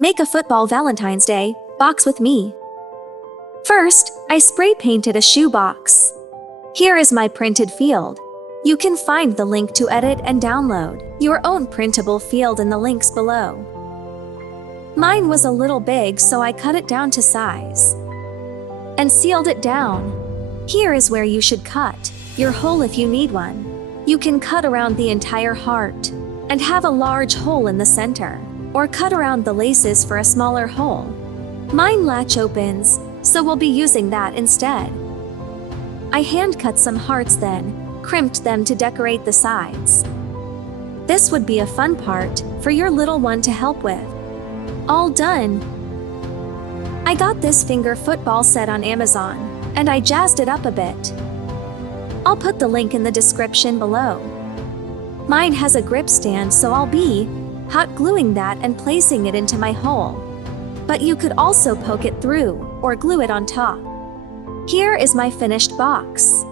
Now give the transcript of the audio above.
Make a football Valentine's Day box with me. First, I spray painted a shoe box. Here is my printed field. You can find the link to edit and download your own printable field in the links below. Mine was a little big, so I cut it down to size and sealed it down. Here is where you should cut your hole if you need one. You can cut around the entire heart and have a large hole in the center, or cut around the laces for a smaller hole. Mine latch opens, so we'll be using that instead. I hand cut some hearts, then crimped them to decorate the sides. This would be a fun part for your little one to help with. All done. I got this finger football set on Amazon, and I jazzed it up a bit. I'll put the link in the description below. Mine has a grip stand, so I'll be hot gluing that and placing it into my hole. But you could also poke it through or glue it on top. Here is my finished box.